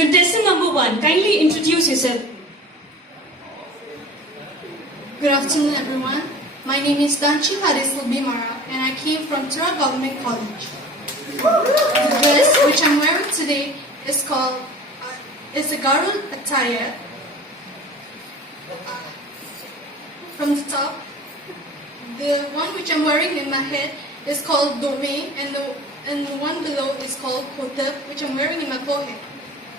contestant number 1, kindly introduce yourself. Good afternoon, everyone. My name is Danchi Harisul Bimara, and I came from Tura Government College. The dress which I'm wearing today is called is a Garud attire. From the top, the one which I'm wearing in my head is called Dome, and the one below is called Kotep, which I'm wearing in my forehead.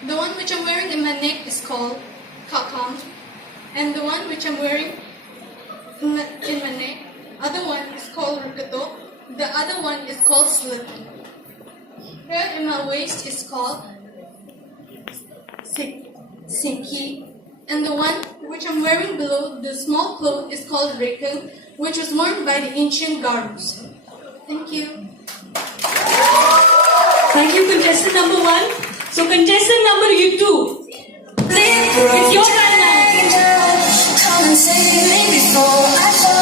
The one which I'm wearing in my neck is called Kakam, and the one which I'm wearing in my neck, other one is called Rukato, the other one is called Slippi. Here in my waist is called Sinki, and the one which I'm wearing below, the small cloth, is called Rekel, which was worn by the ancient Garus. Thank you. Thank you, contestant number 1. So contestant number 2, it's your turn now. Come and save me before I fall.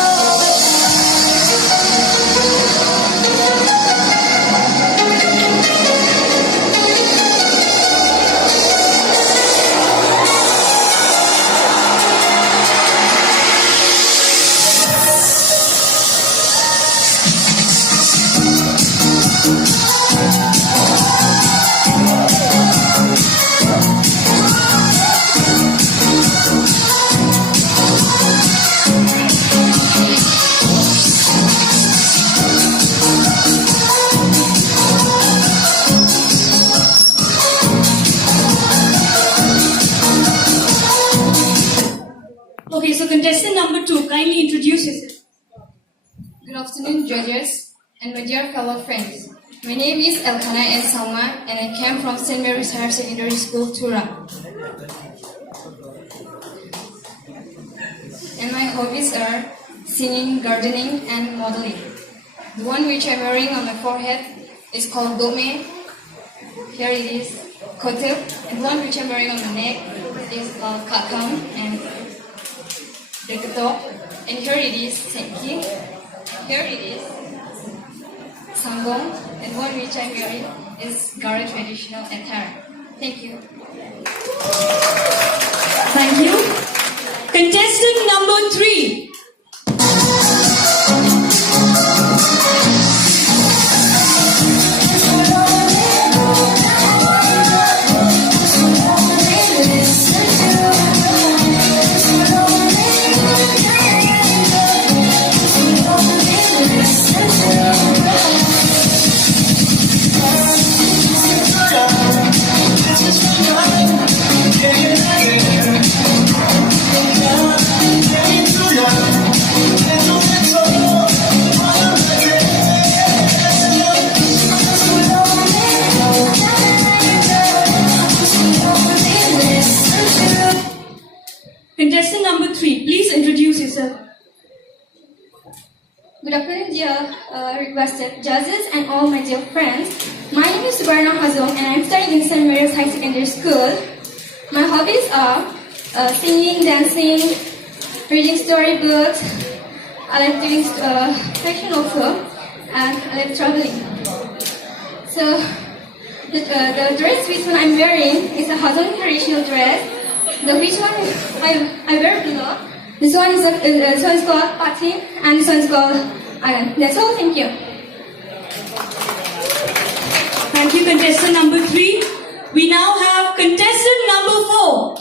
Okay, so contestant number 2, kindly introduce yourself. Good afternoon, judges and my dear fellow friends. My name is Elkana and Salma, and I came from St. Mary's Higher Secondary School, Tura. And my hobbies are singing, gardening, and modeling. The one which I'm wearing on my forehead is called Dome. Here it is, Kotel. And the one which I'm wearing on my neck is called Kakam and Rekato. And here it is, Senki. Here it is, Sambong. And one which I'm wearing is Gara traditional attire. Thank you. Thank you. Contestant number 3. Contestant number 3, please introduce yourself. Good afternoon, dear requested judges and all my dear friends. My name is Subarna Hazom and I'm studying in St. Mary's High Secondary School. My hobbies are singing, dancing, reading storybooks. I like doing fashion also, and I like traveling. So the dress which one I'm wearing is a Hazom traditional dress. The which one I wear below. This one is called Pati and this one is called Aran. That's all. Thank you. Thank you, contestant number 3. We now have contestant number 4.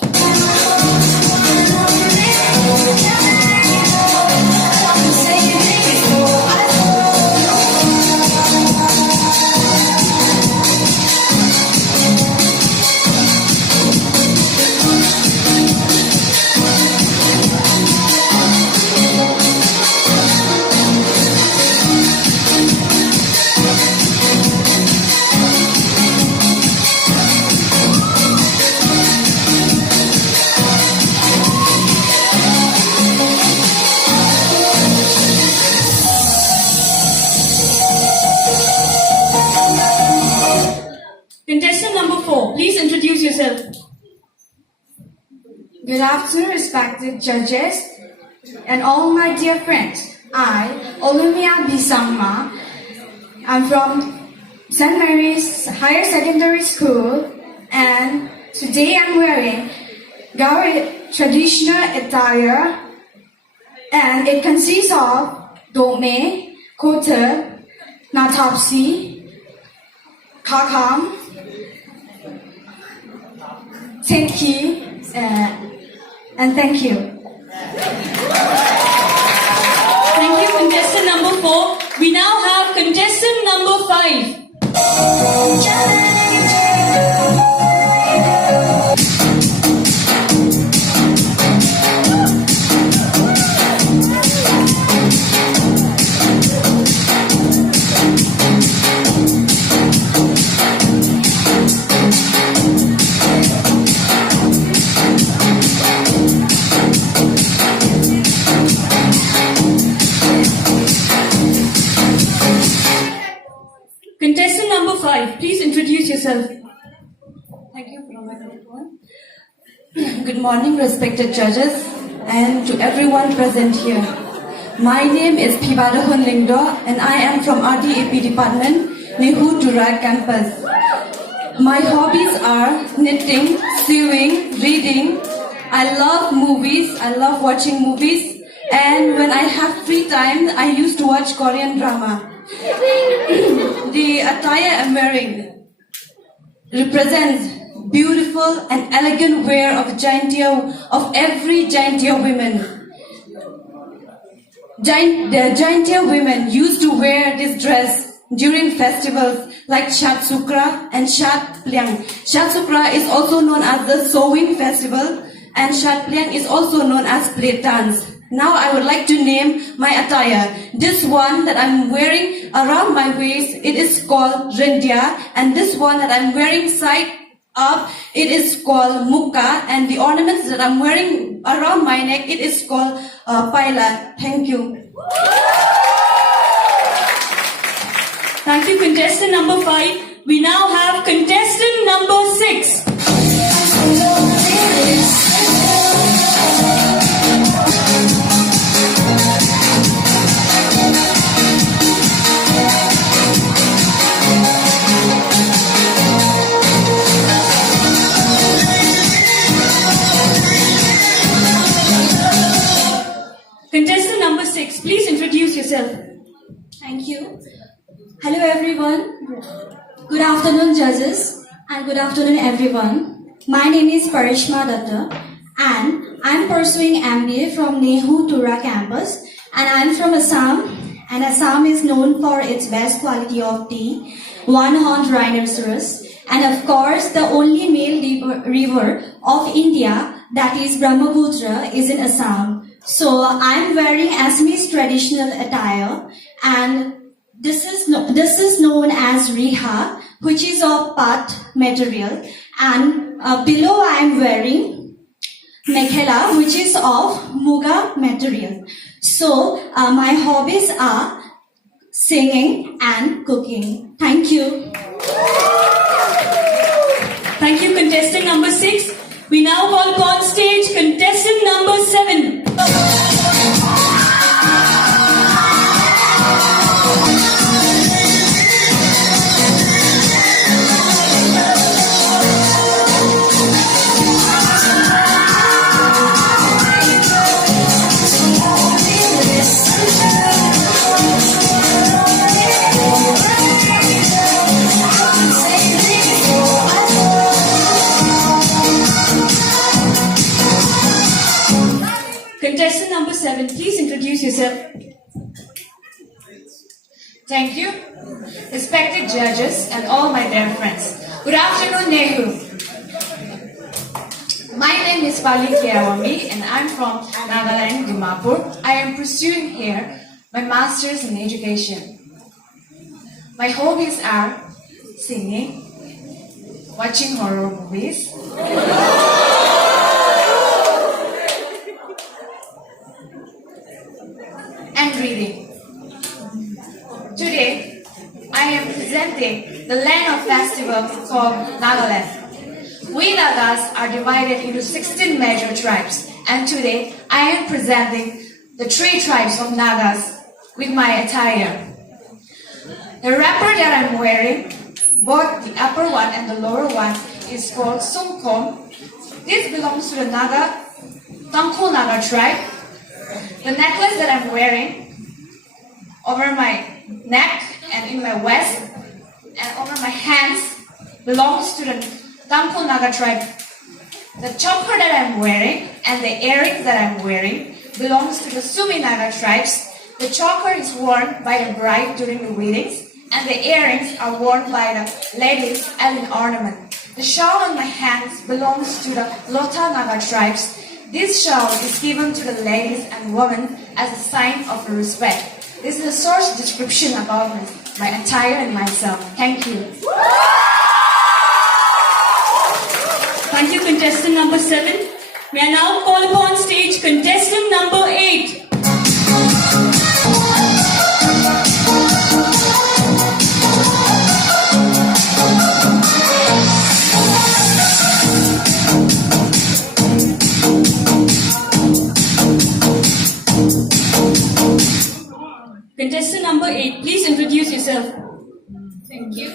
Contestant number 4, please introduce yourself. Good afternoon, respected judges and all my dear friends. I, Olumia Bisangma, I'm from St. Mary's Higher Secondary School, and Today I'm wearing Gao traditional attire, and it consists of dome, kote, natapsi, kakam, tenki, and thank you. Thank you, contestant number 4. We now have contestant number 5. Contestant number 5, please introduce yourself. Thank you for my microphone. Good morning, respected judges, and to everyone present here. My name is Pibadahun Lingdo, and I am from RDAP Department, NEHU Tura campus. My hobbies are knitting, sewing, reading. I love movies. I love watching movies. And when I have free time, I used to watch Korean drama. The attire I'm wearing represents beautiful and elegant wear of every Jaintia women. The Jaintia women used to wear this dress during festivals like Shat Sukra and Shat Pliang. Shat Sukra is also known as the sewing festival, and Shat Pliang is also known as plate dance. Now I would like to name my attire. This one that I'm wearing around my waist, it is called Rendia, and this one that I'm wearing side up, it is called Mukka, and the ornaments that I'm wearing around my neck, it is called Paila. Thank you. Thank you, contestant number 5. We now have contestant number 6. Contestant number 6, please introduce yourself. Thank you. Hello everyone. Good afternoon judges and good afternoon everyone. My name is Parishma Datta and I'm pursuing MBA from NEHU Tura campus, and I'm from Assam, and Assam is known for its best quality of tea, one-horned rhinoceros, and of course the only male river of India, that is Brahmaputra, is in Assam. So I'm wearing Assamese traditional attire, and this is known as Riha, which is of pat material, and below I'm wearing Mekhela, which is of Muga material. So my hobbies are singing and cooking. Thank you. Thank you, contestant number 6. We now call upon stage contestant number 7. Contestant number 7, please introduce yourself. Thank you, respected judges and all my dear friends. Good afternoon, NEHU. My name is Pali Kiawami and I'm from Nagaland, Dimapur. I am pursuing here my master's in education. My hobbies are singing, watching horror movies, and reading. Today, I am presenting the land of festival called Nagaland. We Nagas are divided into 16 major tribes, and today I am presenting the 3 tribes of Nagas with my attire. The wrapper that I'm wearing, both the upper one and the lower one, is called Sungkom. This belongs to the Tangko Naga tribe. The necklace that I'm wearing over my neck and in my waist and over my hands belongs to the Tangko Naga tribe. The choker that I'm wearing and the earrings that I'm wearing belongs to the Sumi Naga tribes. The choker is worn by the bride during the weddings, and the earrings are worn by the ladies as an ornament. The shawl on my hands belongs to the Lota Naga tribes. This shawl is given to the ladies and women as a sign of respect. This is a short description about my attire and myself. Thank you. Thank you, contestant number 7. May I now call upon stage contestant number 8. Contestant number 8, please introduce yourself. Thank you.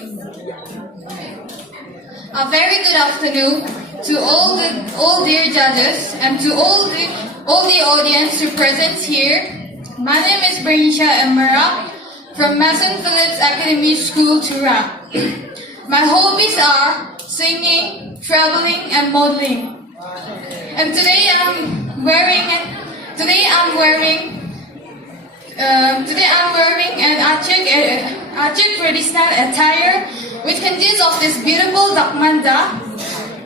A very good afternoon to all dear judges and to all the audience who present here. My name is Bernicia Emera from Mason Phillips Academy School, Tura. My hobbies are singing, traveling, and modeling. And today I'm wearing an Aceh traditional attire, which consists of this beautiful dakmanda,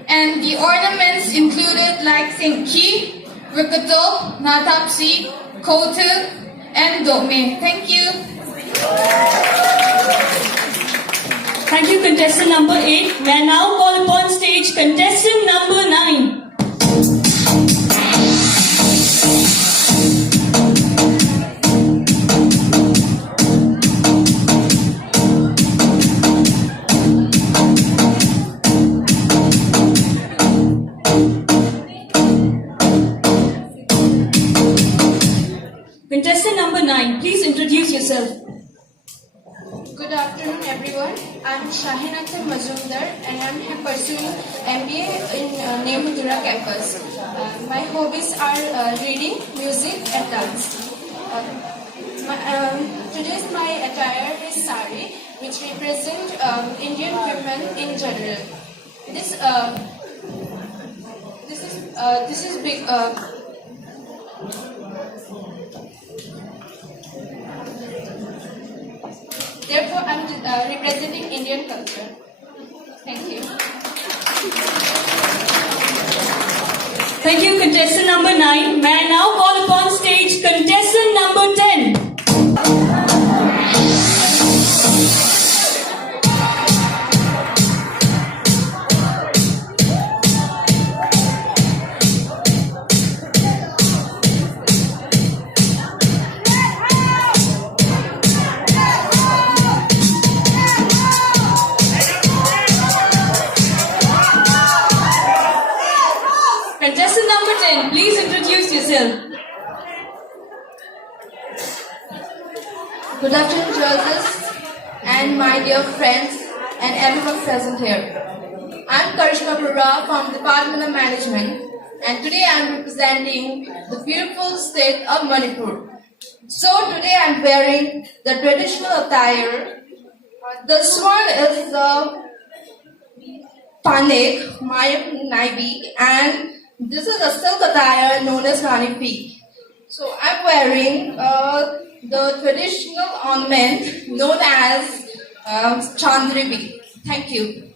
and the ornaments included like singki, riketo, natapsi, kote, and dome. Thank you. Thank you, contestant number 8. May I now call upon stage contestant number 9. Contestant number 9, please introduce yourself. Good afternoon, everyone. I'm Shahinata Mazumdar, and I'm here pursuing MBA in NEHU Tura campus. My hobbies are reading, music, and dance. Today's my attire is sari, which represents Indian women in general. This is big. Therefore, I'm representing Indian culture. Thank you. Thank you, contestant number 9. May I now call upon stage contestant number 10. Contestant number 10, please introduce yourself. Good afternoon, judges and my dear friends and everyone present here. I'm Karishma Tura from the Department of Management, and today I'm representing the beautiful state of Manipur. So today I'm wearing the traditional attire. This one is the Panik, Maya Naibi, and this is a silk attire known as Rani P. So I'm wearing the traditional ornament known as Chandribi. Thank you.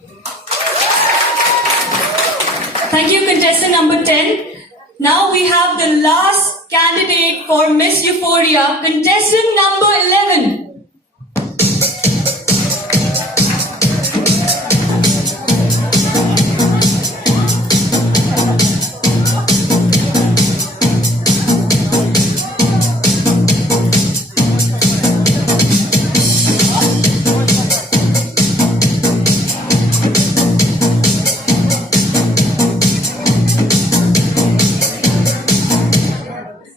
Thank you, contestant number 10. Now we have the last candidate for Miss Euphoria, contestant number 11.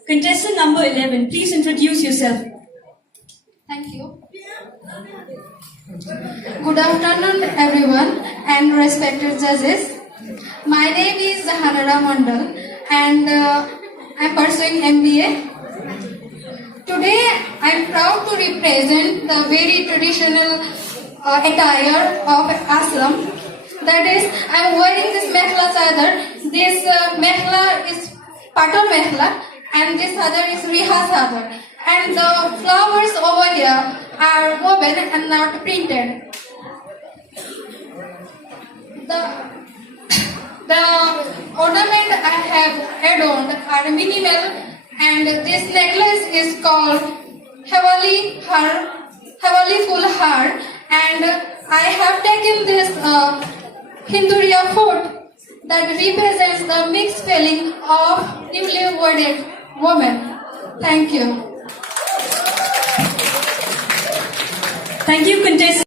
Contestant number 11, please introduce yourself. Thank you. Good afternoon, everyone, and respected judges. My name is Hanara Mandal, and I'm pursuing MBA. Today, I'm proud to represent the very traditional attire of Assam. That is, I'm wearing this mekhla chadar. This mekhla is patal mekhla, and this other is riha chadar. And the flowers over here are woven and not printed. The ornament I have adorned are minimal, and this necklace is called Havali Full Har, and I have taken this Hinduria foot that represents the mixed feeling of newly wedded woman. Thank you. Thank you, contestant.